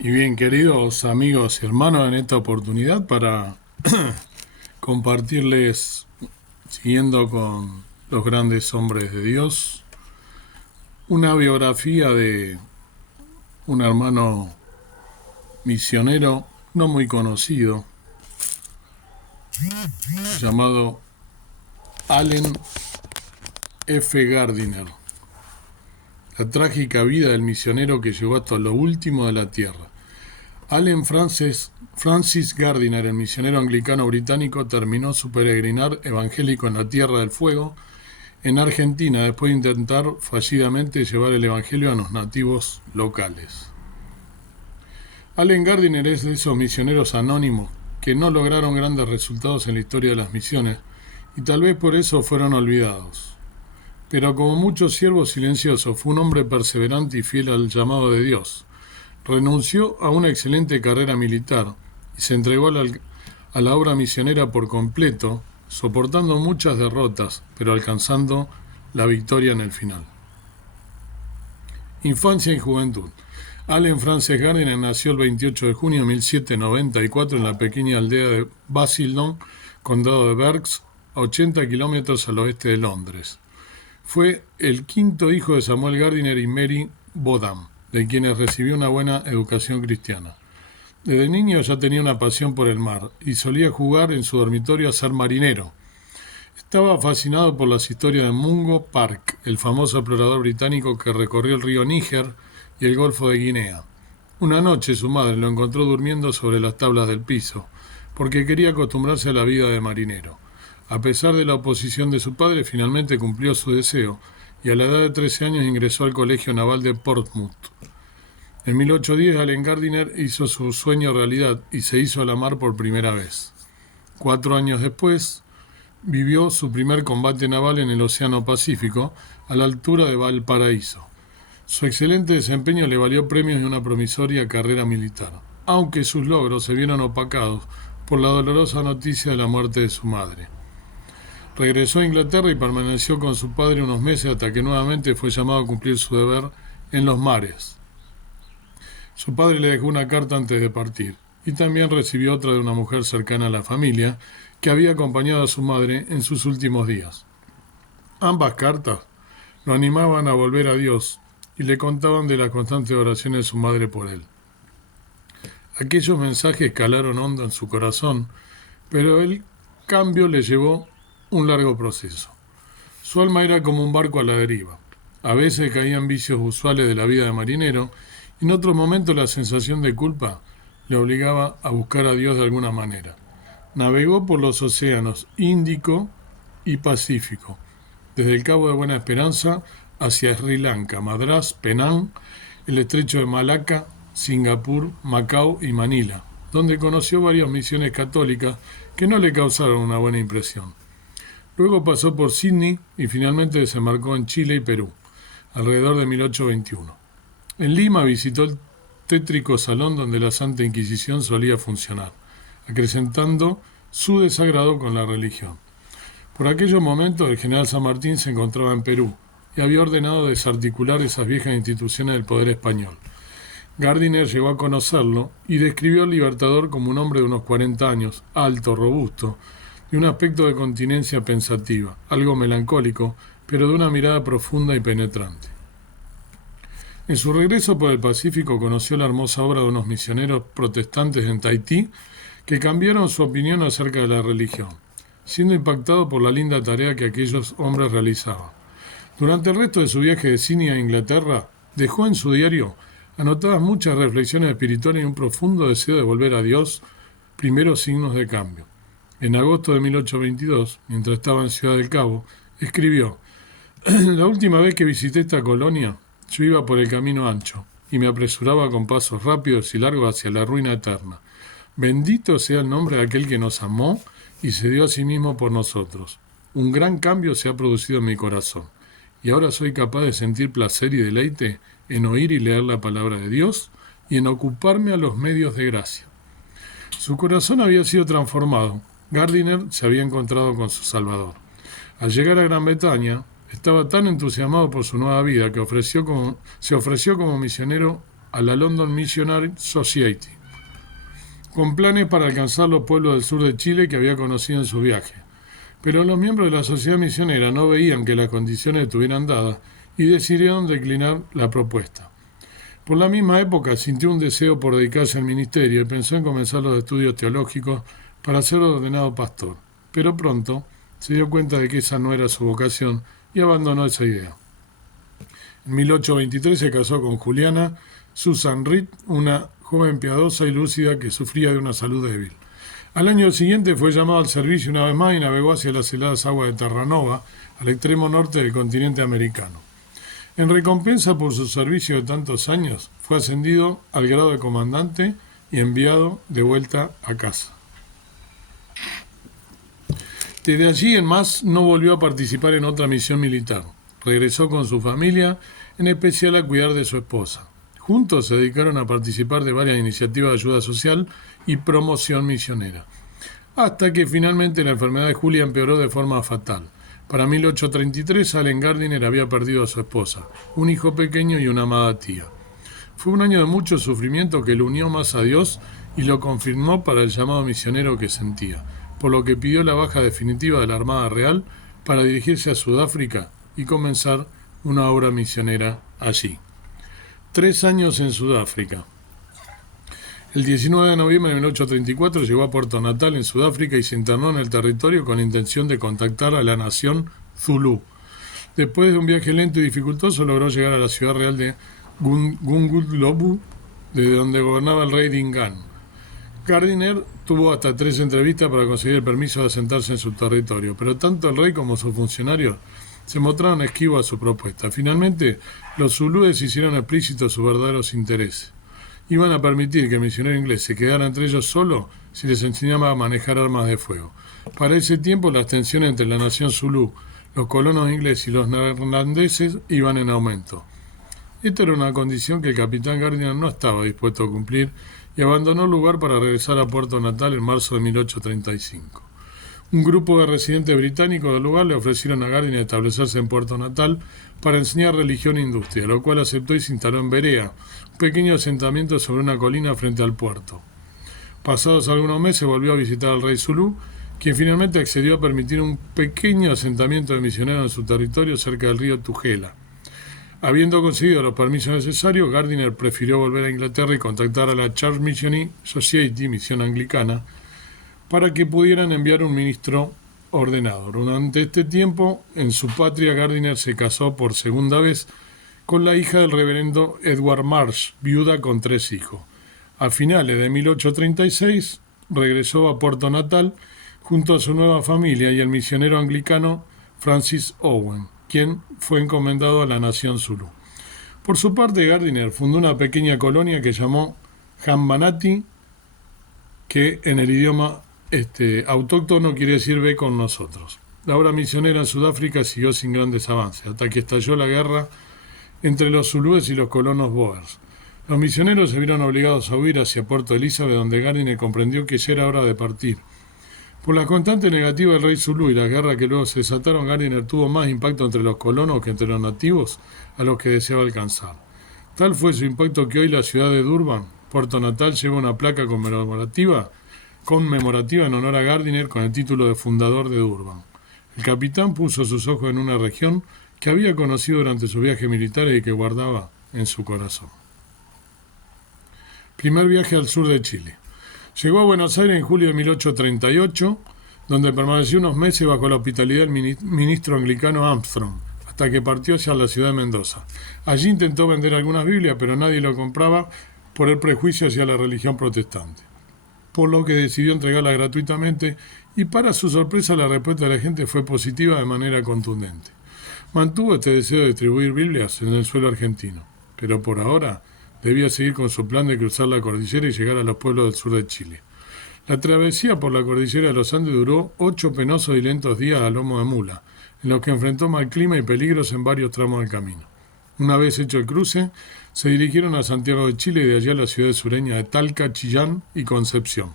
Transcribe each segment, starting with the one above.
Y bien, queridos amigos y hermanos, en esta oportunidad para compartirles, siguiendo con los grandes hombres de Dios, una biografía de un hermano misionero no muy conocido, llamado Allen F. Gardiner, la trágica vida del misionero que llegó hasta lo último de la tierra. Allen Francis Gardiner, el misionero anglicano británico, terminó su peregrinar evangélico en la Tierra del Fuego, en Argentina, después de intentar fallidamente llevar el evangelio a los nativos locales. Allen Gardiner es de esos misioneros anónimos que no lograron grandes resultados en la historia de las misiones y tal vez por eso fueron olvidados. Pero como muchos siervos silenciosos, fue un hombre perseverante y fiel al llamado de Dios. Renunció a una excelente carrera militar y se entregó a la obra misionera por completo, soportando muchas derrotas, pero alcanzando la victoria en el final. Infancia y juventud. Allen Francis Gardiner nació el 28 de junio de 1794 en la pequeña aldea de Basildon, condado de Berks, a 80 kilómetros al oeste de Londres. Fue el quinto hijo de Samuel Gardiner y Mary Bodham, de quienes recibió una buena educación cristiana. Desde niño ya tenía una pasión por el mar y solía jugar en su dormitorio a ser marinero. Estaba fascinado por las historias de Mungo Park, el famoso explorador británico que recorrió el río Níger y el Golfo de Guinea. Una noche su madre lo encontró durmiendo sobre las tablas del piso, porque quería acostumbrarse a la vida de marinero. A pesar de la oposición de su padre, finalmente cumplió su deseo y a la edad de 13 años ingresó al Colegio Naval de Portsmouth. En 1810 Allen Gardiner hizo su sueño realidad y se hizo a la mar por primera vez. 4 años después, vivió su primer combate naval en el Océano Pacífico, a la altura de Valparaíso. Su excelente desempeño le valió premios y una promisoria carrera militar, aunque sus logros se vieron opacados por la dolorosa noticia de la muerte de su madre. Regresó a Inglaterra y permaneció con su padre unos meses hasta que nuevamente fue llamado a cumplir su deber en los mares. Su padre le dejó una carta antes de partir y también recibió otra de una mujer cercana a la familia que había acompañado a su madre en sus últimos días. Ambas cartas lo animaban a volver a Dios y le contaban de las constantes oraciones de su madre por él. Aquellos mensajes calaron hondo en su corazón, pero el cambio le llevó un largo proceso. Su alma era como un barco a la deriva. A veces caían vicios usuales de la vida de marinero y en otros momentos la sensación de culpa le obligaba a buscar a Dios de alguna manera. Navegó por los océanos Índico y Pacífico, desde el Cabo de Buena Esperanza hacia Sri Lanka, Madrás, Penang, el estrecho de Malaca, Singapur, Macao y Manila, donde conoció varias misiones católicas que no le causaron una buena impresión. Luego pasó por Sydney y finalmente desembarcó en Chile y Perú, alrededor de 1821. En Lima visitó el tétrico salón donde la Santa Inquisición solía funcionar, acrecentando su desagrado con la religión. Por aquellos momentos el general San Martín se encontraba en Perú y había ordenado desarticular esas viejas instituciones del poder español. Gardiner llegó a conocerlo y describió al Libertador como un hombre de unos 40 años, alto, robusto, de un aspecto de continencia pensativa, algo melancólico, pero de una mirada profunda y penetrante. En su regreso por el Pacífico conoció la hermosa obra de unos misioneros protestantes en Tahití que cambiaron su opinión acerca de la religión, siendo impactado por la linda tarea que aquellos hombres realizaban. Durante el resto de su viaje de Sydney a Inglaterra, dejó en su diario anotadas muchas reflexiones espirituales y un profundo deseo de volver a Dios, primeros signos de cambio. En agosto de 1822, mientras estaba en Ciudad del Cabo, escribió: «La última vez que visité esta colonia, yo iba por el camino ancho y me apresuraba con pasos rápidos y largos hacia la ruina eterna. Bendito sea el nombre de aquel que nos amó y se dio a sí mismo por nosotros. Un gran cambio se ha producido en mi corazón y ahora soy capaz de sentir placer y deleite en oír y leer la palabra de Dios y en ocuparme a los medios de gracia». Su corazón había sido transformado. Gardiner se había encontrado con su Salvador. Al llegar a Gran Bretaña, estaba tan entusiasmado por su nueva vida que se ofreció como misionero a la London Missionary Society, con planes para alcanzar los pueblos del sur de Chile que había conocido en su viaje. Pero los miembros de la sociedad misionera no veían que las condiciones estuvieran dadas y decidieron declinar la propuesta. Por la misma época sintió un deseo por dedicarse al ministerio y pensó en comenzar los estudios teológicos para ser ordenado pastor, pero pronto se dio cuenta de que esa no era su vocación y abandonó esa idea. En 1823 se casó con Juliana Susan Reed, una joven piadosa y lúcida que sufría de una salud débil. Al año siguiente fue llamado al servicio una vez más y navegó hacia las heladas aguas de Terranova, al extremo norte del continente americano. En recompensa por su servicio de tantos años, fue ascendido al grado de comandante y enviado de vuelta a casa. Desde allí en más no volvió a participar en otra misión militar. Regresó con su familia, en especial a cuidar de su esposa. Juntos se dedicaron a participar de varias iniciativas de ayuda social y promoción misionera, hasta que finalmente la enfermedad de Julia empeoró de forma fatal. Para 1833, Allen Gardiner había perdido a su esposa, un hijo pequeño y una amada tía. Fue un año de mucho sufrimiento que lo unió más a Dios y lo confirmó para el llamado misionero que sentía, por lo que pidió la baja definitiva de la Armada Real para dirigirse a Sudáfrica y comenzar una obra misionera allí. 3 años en Sudáfrica. El 19 de noviembre de 1834 llegó a Puerto Natal, en Sudáfrica, y se internó en el territorio con la intención de contactar a la nación Zulú. Después de un viaje lento y dificultoso, logró llegar a la ciudad real de Gungutlobu, desde donde gobernaba el rey Dingaan. Gardiner tuvo hasta 3 entrevistas para conseguir el permiso de asentarse en su territorio, pero tanto el rey como sus funcionarios se mostraron esquivos a su propuesta. Finalmente, los zulúes hicieron explícitos sus verdaderos intereses. Iban a permitir que el misionero inglés se quedara entre ellos solo si les enseñaba a manejar armas de fuego. Para ese tiempo, las tensiones entre la nación zulú, los colonos ingleses y los neerlandeses iban en aumento. Esta era una condición que el capitán Gardiner no estaba dispuesto a cumplir y abandonó el lugar para regresar a Puerto Natal en marzo de 1835. Un grupo de residentes británicos del lugar le ofrecieron a Gardiner establecerse en Puerto Natal para enseñar religión e industria, lo cual aceptó y se instaló en Berea, un pequeño asentamiento sobre una colina frente al puerto. Pasados algunos meses volvió a visitar al rey Zulú, quien finalmente accedió a permitir un pequeño asentamiento de misioneros en su territorio cerca del río Tugela. Habiendo conseguido los permisos necesarios, Gardiner prefirió volver a Inglaterra y contactar a la Church Missionary Society, misión anglicana, para que pudieran enviar un ministro ordenado. Durante este tiempo, en su patria, Gardiner se casó por segunda vez con la hija del reverendo Edward Marsh, viuda con 3 hijos. A finales de 1836 regresó a Puerto Natal junto a su nueva familia y el misionero anglicano Francis Owen, quien fue encomendado a la nación zulú. Por su parte, Gardiner fundó una pequeña colonia que llamó Hambanati, que en el idioma autóctono quiere decir ve con nosotros. La obra misionera en Sudáfrica siguió sin grandes avances, hasta que estalló la guerra entre los zulúes y los colonos boers. Los misioneros se vieron obligados a huir hacia Puerto Elizabeth, donde Gardiner comprendió que ya era hora de partir. Por la constante negativa del rey zulú y la guerra que luego se desataron, Gardiner tuvo más impacto entre los colonos que entre los nativos a los que deseaba alcanzar. Tal fue su impacto que hoy la ciudad de Durban, Puerto Natal, lleva una placa conmemorativa en honor a Gardiner con el título de fundador de Durban. El capitán puso sus ojos en una región que había conocido durante su viaje militar y que guardaba en su corazón. Primer viaje al sur de Chile. Llegó a Buenos Aires en julio de 1838, donde permaneció unos meses bajo la hospitalidad del ministro anglicano Armstrong, hasta que partió hacia la ciudad de Mendoza. Allí intentó vender algunas Biblias, pero nadie lo compraba por el prejuicio hacia la religión protestante, por lo que decidió entregarla gratuitamente y, para su sorpresa, la respuesta de la gente fue positiva de manera contundente. Mantuvo este deseo de distribuir Biblias en el suelo argentino, pero por ahora debía seguir con su plan de cruzar la cordillera y llegar a los pueblos del sur de Chile. La travesía por la cordillera de los Andes duró 8 penosos y lentos días a lomo de mula, en los que enfrentó mal clima y peligros en varios tramos del camino. Una vez hecho el cruce, se dirigieron a Santiago de Chile y de allá a las ciudades sureñas de Talca, Chillán y Concepción.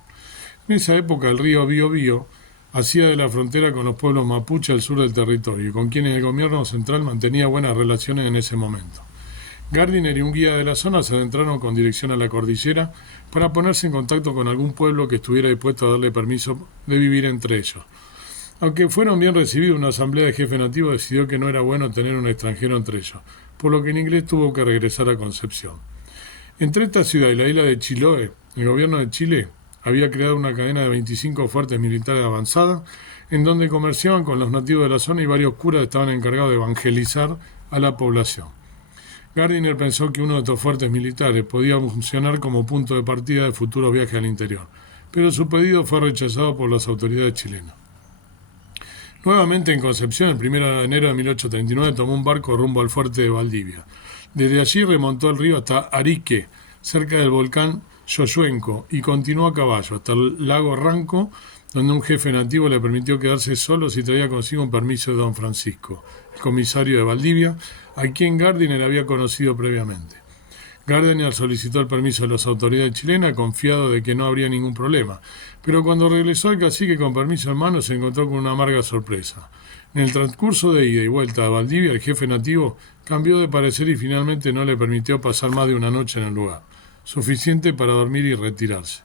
En esa época el río Biobío hacía de la frontera con los pueblos mapuche al sur del territorio, y con quienes el gobierno central mantenía buenas relaciones en ese momento. Gardiner y un guía de la zona se adentraron con dirección a la cordillera para ponerse en contacto con algún pueblo que estuviera dispuesto a darle permiso de vivir entre ellos. Aunque fueron bien recibidos, una asamblea de jefes nativos decidió que no era bueno tener un extranjero entre ellos, por lo que en inglés tuvo que regresar a Concepción. Entre esta ciudad y la isla de Chiloé, el gobierno de Chile había creado una cadena de 25 fuertes militares avanzadas, en donde comerciaban con los nativos de la zona y varios curas estaban encargados de evangelizar a la población. Gardiner pensó que uno de estos fuertes militares podía funcionar como punto de partida de futuros viajes al interior, pero su pedido fue rechazado por las autoridades chilenas. Nuevamente en Concepción, el 1 de enero de 1839 tomó un barco rumbo al fuerte de Valdivia. Desde allí remontó el río hasta Arique, cerca del volcán Yoyuenco, y continuó a caballo hasta el lago Ranco, donde un jefe nativo le permitió quedarse solo si traía consigo un permiso de don Francisco, el comisario de Valdivia, a quien Gardiner había conocido previamente. Gardiner solicitó el permiso de las autoridades chilenas, confiado de que no habría ningún problema, pero cuando regresó al cacique con permiso en mano se encontró con una amarga sorpresa. En el transcurso de ida y vuelta a Valdivia, el jefe nativo cambió de parecer y finalmente no le permitió pasar más de una noche en el lugar, suficiente para dormir y retirarse.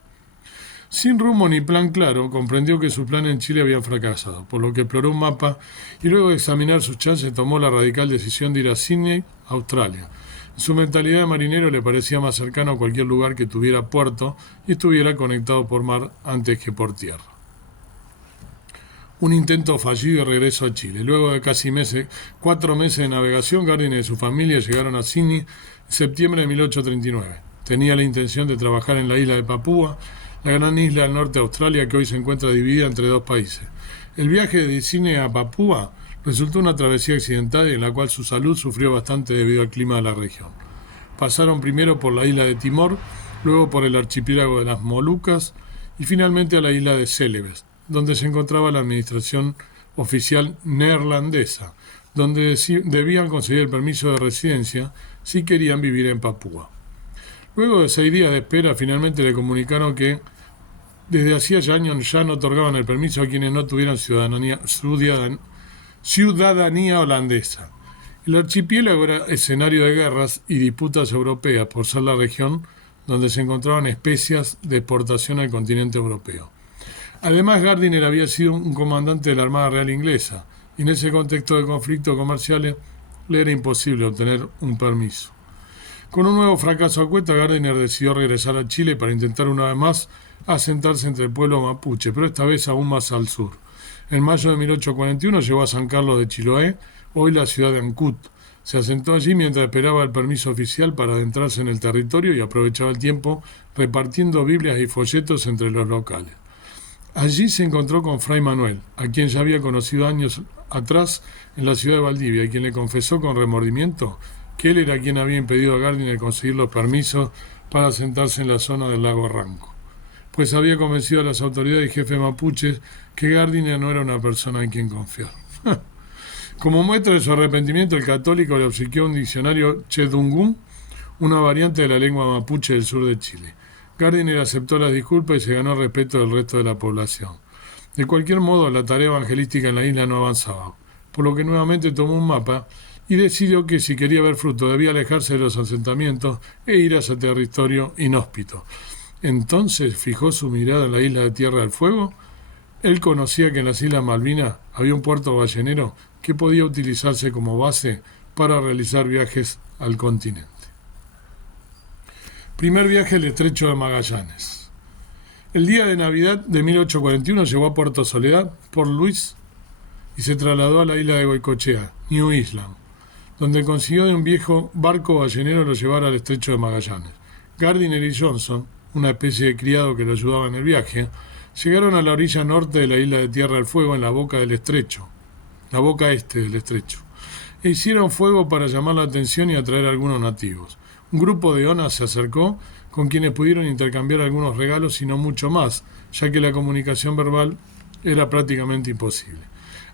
Sin rumbo ni plan claro, comprendió que su plan en Chile había fracasado, por lo que exploró un mapa y luego de examinar sus chances tomó la radical decisión de ir a Sydney, Australia. En su mentalidad de marinero le parecía más cercano a cualquier lugar que tuviera puerto y estuviera conectado por mar antes que por tierra. Un intento fallido de regreso a Chile. Luego de casi 4 meses de navegación, Gardiner y su familia llegaron a Sydney en septiembre de 1839. Tenía la intención de trabajar en la isla de Papúa, la gran isla del norte de Australia que hoy se encuentra dividida entre 2 países. El viaje de Sydney a Papúa resultó una travesía accidentada y en la cual su salud sufrió bastante debido al clima de la región. Pasaron primero por la isla de Timor, luego por el archipiélago de las Molucas y finalmente a la isla de Celebes, donde se encontraba la administración oficial neerlandesa, donde debían conseguir el permiso de residencia si querían vivir en Papúa. Luego de 6 días de espera, finalmente le comunicaron que desde hacía ya años ya no otorgaban el permiso a quienes no tuvieran ciudadanía holandesa. El archipiélago era escenario de guerras y disputas europeas por ser la región donde se encontraban especias de exportación al continente europeo. Además, Gardiner había sido un comandante de la Armada Real Inglesa y en ese contexto de conflictos comerciales le era imposible obtener un permiso. Con un nuevo fracaso a cuesta, Gardiner decidió regresar a Chile para intentar una vez más asentarse entre el pueblo mapuche, pero esta vez aún más al sur. En mayo de 1841 llegó a San Carlos de Chiloé, hoy la ciudad de Ancud. Se asentó allí mientras esperaba el permiso oficial para adentrarse en el territorio y aprovechaba el tiempo repartiendo Biblias y folletos entre los locales. Allí se encontró con Fray Manuel, a quien ya había conocido años atrás en la ciudad de Valdivia y quien le confesó con remordimiento que él era quien había impedido a Gardiner conseguir los permisos para asentarse en la zona del lago Ranco, pues había convencido a las autoridades y jefes mapuches que Gardiner no era una persona en quien confiar. Como muestra de su arrepentimiento, el católico le obsequió un diccionario Chedungún, una variante de la lengua mapuche del sur de Chile. Gardiner aceptó las disculpas y se ganó el respeto del resto de la población. De cualquier modo, la tarea evangelística en la isla no avanzaba, por lo que nuevamente tomó un mapa y decidió que si quería ver fruto debía alejarse de los asentamientos e ir a ese territorio inhóspito. Entonces fijó su mirada en la isla de Tierra del Fuego. Él conocía que en las Islas Malvinas había un puerto ballenero que podía utilizarse como base para realizar viajes al continente. Primer viaje al estrecho de Magallanes. El día de Navidad de 1841 llegó a Puerto Soledad, Port Louis, y se trasladó a la isla de Goicoechea, New Island, donde consiguió de un viejo barco ballenero lo llevara al estrecho de Magallanes. Gardiner y Johnson, una especie de criado que lo ayudaba en el viaje, llegaron a la orilla norte de la isla de Tierra del Fuego en la boca del estrecho, la boca este del estrecho, e hicieron fuego para llamar la atención y atraer a algunos nativos. Un grupo de onas se acercó, con quienes pudieron intercambiar algunos regalos y no mucho más, ya que la comunicación verbal era prácticamente imposible.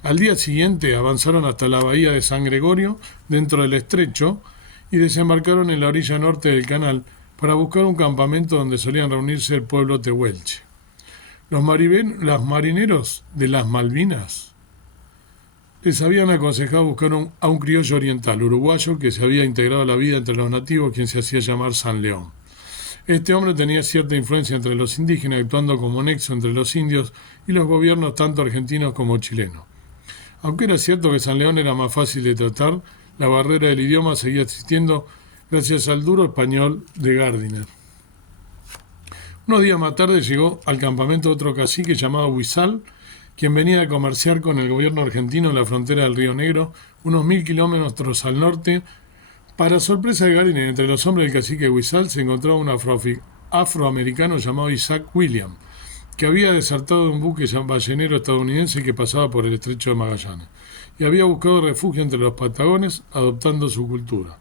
Al día siguiente avanzaron hasta la bahía de San Gregorio, dentro del estrecho, y desembarcaron en la orilla norte del canal para buscar un campamento donde solían reunirse el pueblo tehuelche. Los marineros de las Malvinas les habían aconsejado buscar a un criollo oriental, uruguayo, que se había integrado a la vida entre los nativos, quien se hacía llamar San León. Este hombre tenía cierta influencia entre los indígenas, actuando como nexo entre los indios y los gobiernos tanto argentinos como chilenos. Aunque era cierto que San León era más fácil de tratar, la barrera del idioma seguía existiendo gracias al duro español de Gardiner. Unos días más tarde llegó al campamento otro cacique llamado Huizal, quien venía a comerciar con el gobierno argentino en la frontera del Río Negro, unos 1000 kilómetros al norte. Para sorpresa de Gardiner, entre los hombres del cacique Huizal se encontraba un afroamericano llamado Isaac William, que había desertado de un buque ballenero estadounidense que pasaba por el estrecho de Magallanes, y había buscado refugio entre los patagones, adoptando su cultura.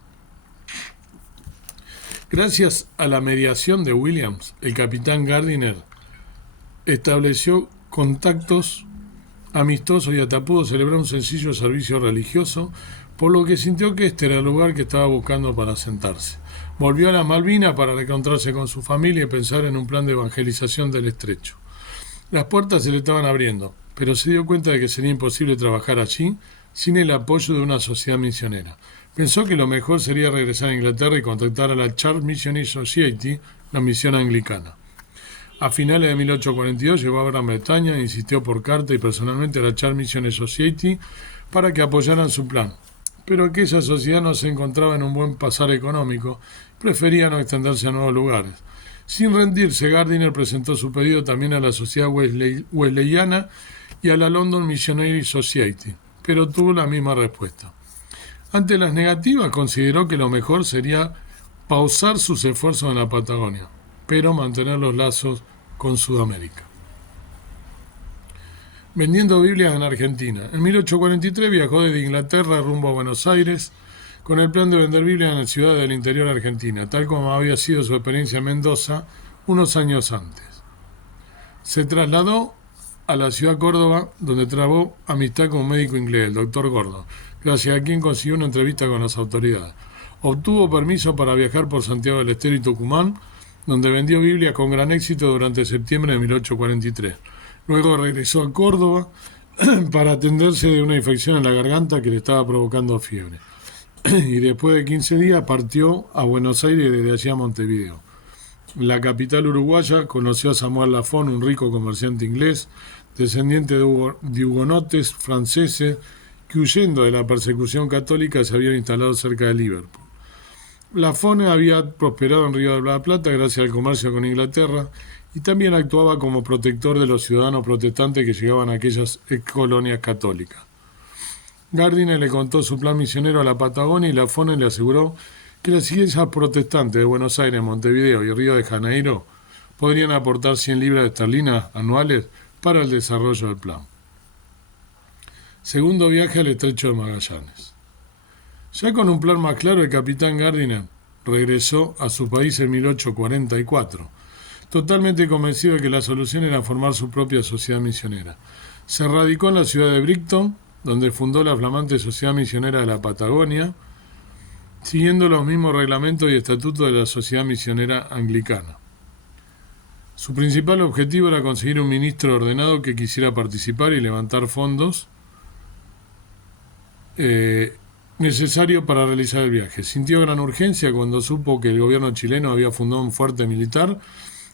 Gracias a la mediación de Williams, el capitán Gardiner estableció contactos amistosos y hasta pudo celebrar un sencillo servicio religioso, por lo que sintió que este era el lugar que estaba buscando para asentarse. Volvió a las Malvinas para reencontrarse con su familia y pensar en un plan de evangelización del estrecho. Las puertas se le estaban abriendo, pero se dio cuenta de que sería imposible trabajar allí sin el apoyo de una sociedad misionera. Pensó que lo mejor sería regresar a Inglaterra y contactar a la Church Missionary Society, la misión anglicana. A finales de 1842 llegó a Gran Bretaña e insistió por carta y personalmente a la Church Missionary Society para que apoyaran su plan. Pero aquella sociedad no se encontraba en un buen pasar económico, prefería no extenderse a nuevos lugares. Sin rendirse, Gardiner presentó su pedido también a la Sociedad Wesleyana y a la London Missionary Society, pero tuvo la misma respuesta. Ante las negativas, consideró que lo mejor sería pausar sus esfuerzos en la Patagonia, pero mantener los lazos con Sudamérica. Vendiendo Biblias en Argentina. En 1843 viajó desde Inglaterra rumbo a Buenos Aires con el plan de vender Biblias en la ciudad del interior argentina, tal como había sido su experiencia en Mendoza unos años antes. Se trasladó a la ciudad de Córdoba, donde trabó amistad con un médico inglés, el doctor Gordon, gracias a quien consiguió una entrevista con las autoridades. Obtuvo permiso para viajar por Santiago del Estero y Tucumán, donde vendió Biblias con gran éxito durante septiembre de 1843. Luego regresó a Córdoba para atenderse de una infección en la garganta que le estaba provocando fiebre. Y después de 15 días partió a Buenos Aires y desde allí a Montevideo. En la capital uruguaya conoció a Samuel Lafon, un rico comerciante inglés, descendiente de hugonotes franceses que, huyendo de la persecución católica, se habían instalado cerca de Liverpool. Lafon había prosperado en Río de la Plata gracias al comercio con Inglaterra y también actuaba como protector de los ciudadanos protestantes que llegaban a aquellas colonias católicas. Gardiner le contó su plan misionero a la Patagonia y Lafon le aseguró que las iglesias protestantes de Buenos Aires, Montevideo y Río de Janeiro podrían aportar 100 libras esterlinas anuales para el desarrollo del plan. Segundo viaje al estrecho de Magallanes. Ya con un plan más claro, el capitán Gardiner regresó a su país en 1844, totalmente convencido de que la solución era formar su propia sociedad misionera. Se radicó en la ciudad de Brighton, donde fundó la flamante Sociedad Misionera de la Patagonia, siguiendo los mismos reglamentos y estatutos de la Sociedad Misionera Anglicana. Su principal objetivo era conseguir un ministro ordenado que quisiera participar y levantar fondos necesarios para realizar el viaje. Sintió gran urgencia cuando supo que el gobierno chileno había fundado un fuerte militar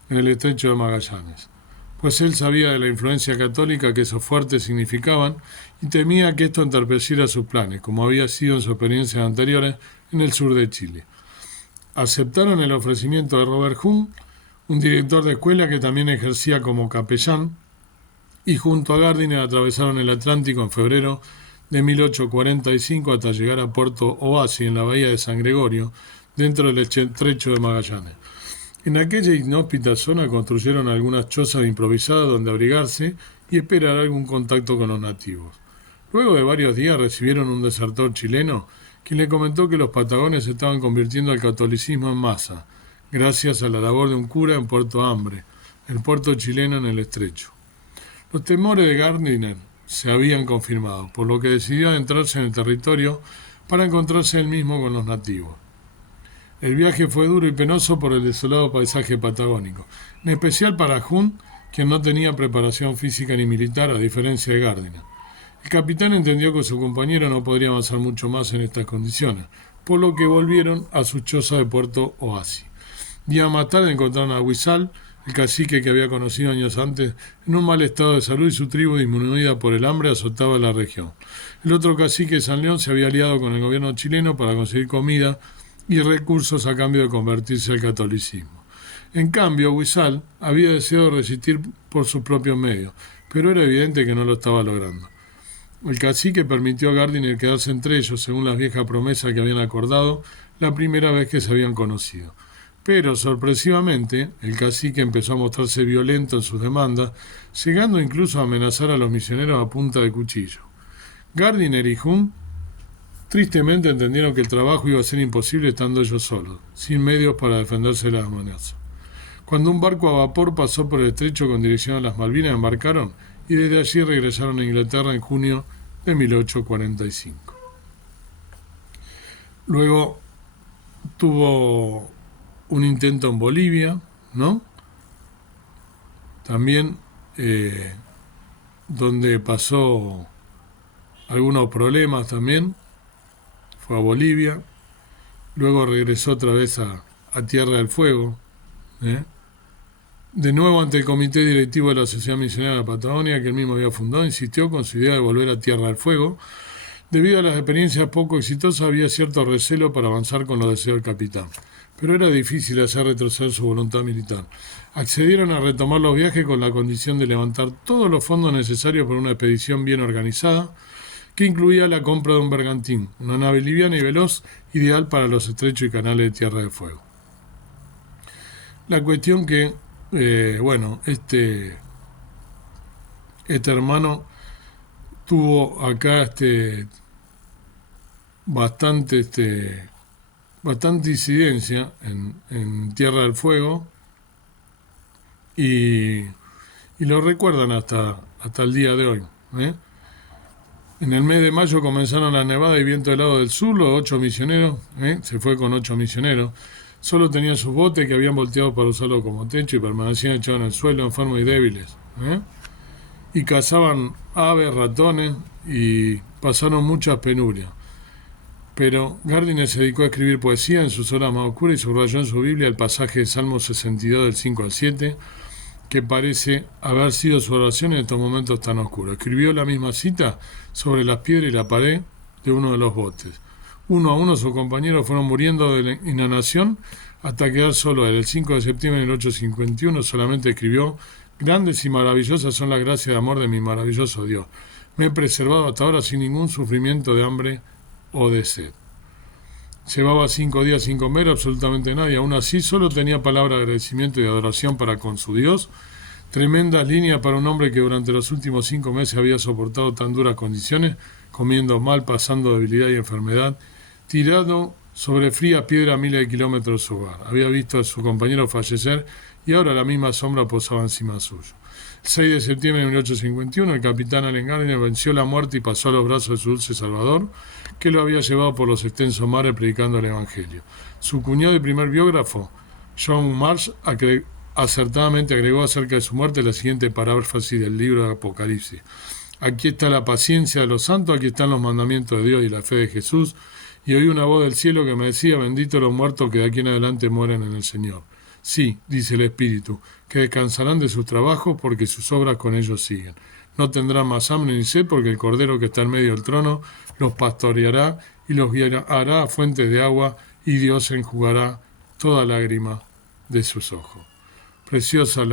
en el estrecho de Magallanes, pues él sabía de la influencia católica que esos fuertes significaban y temía que esto entorpeciera sus planes, como había sido en sus experiencias anteriores en el sur de Chile. Aceptaron el ofrecimiento de Robert Hunt, un director de escuela que también ejercía como capellán, y junto a Gardiner atravesaron el Atlántico en febrero de 1845 hasta llegar a Puerto Oasis, en la bahía de San Gregorio, dentro del estrecho de Magallanes. En aquella inhóspita zona construyeron algunas chozas improvisadas donde abrigarse y esperar algún contacto con los nativos. Luego de varios días recibieron un desertor chileno quien le comentó que los patagones se estaban convirtiendo al catolicismo en masa, gracias a la labor de un cura en Puerto Hambre, el puerto chileno en el estrecho. Los temores de Gardiner se habían confirmado, por lo que decidió adentrarse en el territorio para encontrarse él mismo con los nativos. El viaje fue duro y penoso por el desolado paisaje patagónico, en especial para Hunt, quien no tenía preparación física ni militar, a diferencia de Gardiner. El capitán entendió que su compañero no podría avanzar mucho más en estas condiciones, por lo que volvieron a su choza de Puerto Oasis. Días más tarde encontraron a Huizal, el cacique que había conocido años antes, en un mal estado de salud y su tribu, disminuida por el hambre, azotaba la región. El otro cacique, San León, se había aliado con el gobierno chileno para conseguir comida y recursos a cambio de convertirse al catolicismo. En cambio, Huizal había deseado resistir por sus propios medios, pero era evidente que no lo estaba logrando. El cacique permitió a Gardiner quedarse entre ellos, según las viejas promesas que habían acordado la primera vez que se habían conocido. Pero, sorpresivamente, el cacique empezó a mostrarse violento en sus demandas, llegando incluso a amenazar a los misioneros a punta de cuchillo. Gardiner y Hunt tristemente entendieron que el trabajo iba a ser imposible estando ellos solos, sin medios para defenderse de las amenazas. Cuando un barco a vapor pasó por el estrecho con dirección a las Malvinas, embarcaron y desde allí regresaron a Inglaterra en junio de 1845. Luego tuvo un intento en Bolivia, ¿no? También donde pasó algunos problemas también, fue a Bolivia, luego regresó otra vez a Tierra del Fuego, ¿eh? De nuevo ante el comité directivo de la Sociedad Misionera de la Patagonia, que él mismo había fundado, insistió con su idea de volver a Tierra del Fuego. Debido a las experiencias poco exitosas, había cierto recelo para avanzar con los deseos del capitán, pero era difícil hacer retroceder su voluntad militar. Accedieron a retomar los viajes con la condición de levantar todos los fondos necesarios para una expedición bien organizada, que incluía la compra de un bergantín, una nave liviana y veloz, ideal para los estrechos y canales de Tierra del Fuego. La cuestión que, este hermano tuvo acá bastante incidencia en Tierra del Fuego y lo recuerdan hasta el día de hoy. En el mes de mayo comenzaron las nevadas y viento del lado del sur, los 8 misioneros, se fue con 8 misioneros, solo tenían sus botes que habían volteado para usarlo como techo y permanecían echados en el suelo, enfermos y débiles. Y cazaban aves, ratones y pasaron muchas penurias. Pero Gardiner se dedicó a escribir poesía en sus horas más oscuras y subrayó en su Biblia el pasaje de Salmo 62 del 5 al 7, que parece haber sido su oración en estos momentos tan oscuros. Escribió la misma cita sobre las piedras y la pared de uno de los botes. Uno a uno sus compañeros fueron muriendo de la inanición hasta quedar solo él. El 5 de septiembre de 1851 solamente escribió: grandes y maravillosas son las gracias de amor de mi maravilloso Dios. Me he preservado hasta ahora sin ningún sufrimiento de hambre o de sed. Llevaba 5 días sin comer absolutamente nada y aún así solo tenía palabra de agradecimiento y de adoración para con su Dios. Tremendas líneas para un hombre que durante los últimos 5 meses había soportado tan duras condiciones, comiendo mal, pasando debilidad y enfermedad, tirado sobre fría piedra a miles de kilómetros de su hogar. Había visto a su compañero fallecer y ahora la misma sombra posaba encima suyo. El 6 de septiembre de 1851, el capitán Allen Gardiner venció la muerte y pasó a los brazos de su dulce Salvador, que lo había llevado por los extensos mares predicando el Evangelio. Su cuñado y primer biógrafo, John Marsh, acertadamente agregó acerca de su muerte la siguiente paráfrasis del libro de Apocalipsis: aquí está la paciencia de los santos, aquí están los mandamientos de Dios y la fe de Jesús, y oí una voz del cielo que me decía: bendito los muertos que de aquí en adelante mueren en el Señor. Sí, dice el Espíritu, que descansarán de sus trabajos porque sus obras con ellos siguen. No tendrán más hambre ni sed porque el Cordero que está en medio del trono los pastoreará y los guiará a fuentes de agua, y Dios enjugará toda lágrima de sus ojos. Preciosa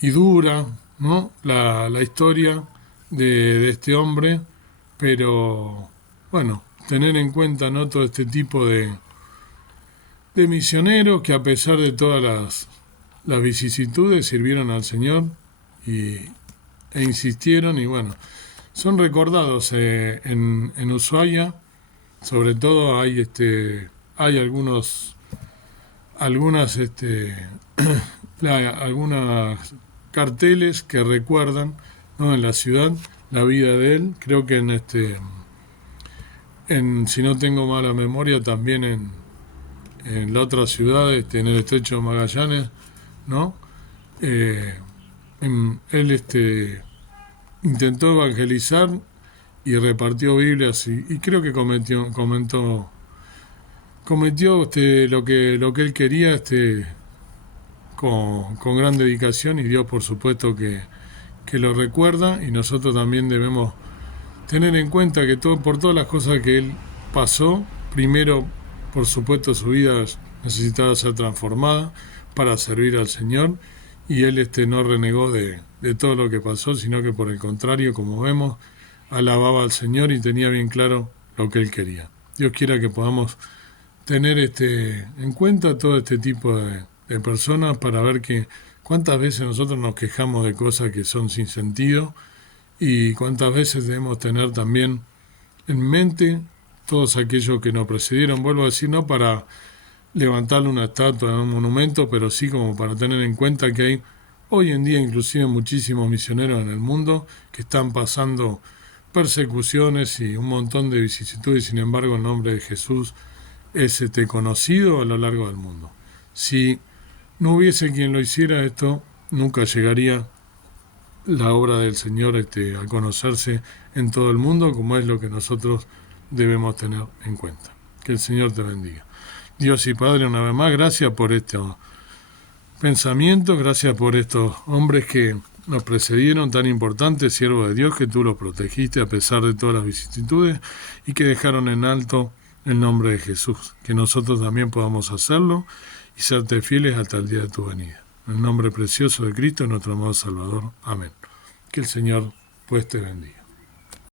y dura, ¿no?, la historia de este hombre, pero bueno, tener en cuenta, ¿no?, todo este tipo de misioneros que a pesar de todas las vicisitudes sirvieron al Señor e insistieron, y bueno, son recordados en Ushuaia. Sobre todo hay algunos carteles que recuerdan, ¿no?, en la ciudad la vida de él. Creo que si no tengo mala memoria, también en la otra ciudad, en el estrecho de Magallanes, ¿no? Él intentó evangelizar y repartió Biblias y creo que cometió lo que él quería con gran dedicación, y Dios por supuesto que lo recuerda, y nosotros también debemos tener en cuenta que por todas las cosas que él pasó, primero por supuesto su vida necesitaba ser transformada para servir al Señor, y él no renegó de todo lo que pasó, sino que por el contrario, como vemos, alababa al Señor y tenía bien claro lo que él quería. Dios quiera que podamos tener en cuenta todo este tipo de personas para ver que cuántas veces nosotros nos quejamos de cosas que son sin sentido, y cuántas veces debemos tener también en mente todos aquellos que nos precedieron. Vuelvo a decir, no para levantarle una estatua, un monumento, pero sí como para tener en cuenta que hay hoy en día inclusive muchísimos misioneros en el mundo que están pasando persecuciones y un montón de vicisitudes, y sin embargo el nombre de Jesús es conocido a lo largo del mundo. Si no hubiese quien lo hiciera, esto nunca llegaría la obra del Señor a conocerse en todo el mundo, como es lo que nosotros debemos tener en cuenta. Que el Señor te bendiga. Dios y Padre, una vez más, gracias por estos pensamientos, gracias por estos hombres que nos precedieron, tan importantes, siervos de Dios, que tú los protegiste a pesar de todas las vicisitudes y que dejaron en alto el nombre de Jesús. Que nosotros también podamos hacerlo y serte fieles hasta el día de tu venida. En el nombre precioso de Cristo, nuestro amado Salvador. Amén. Que el Señor pues te bendiga.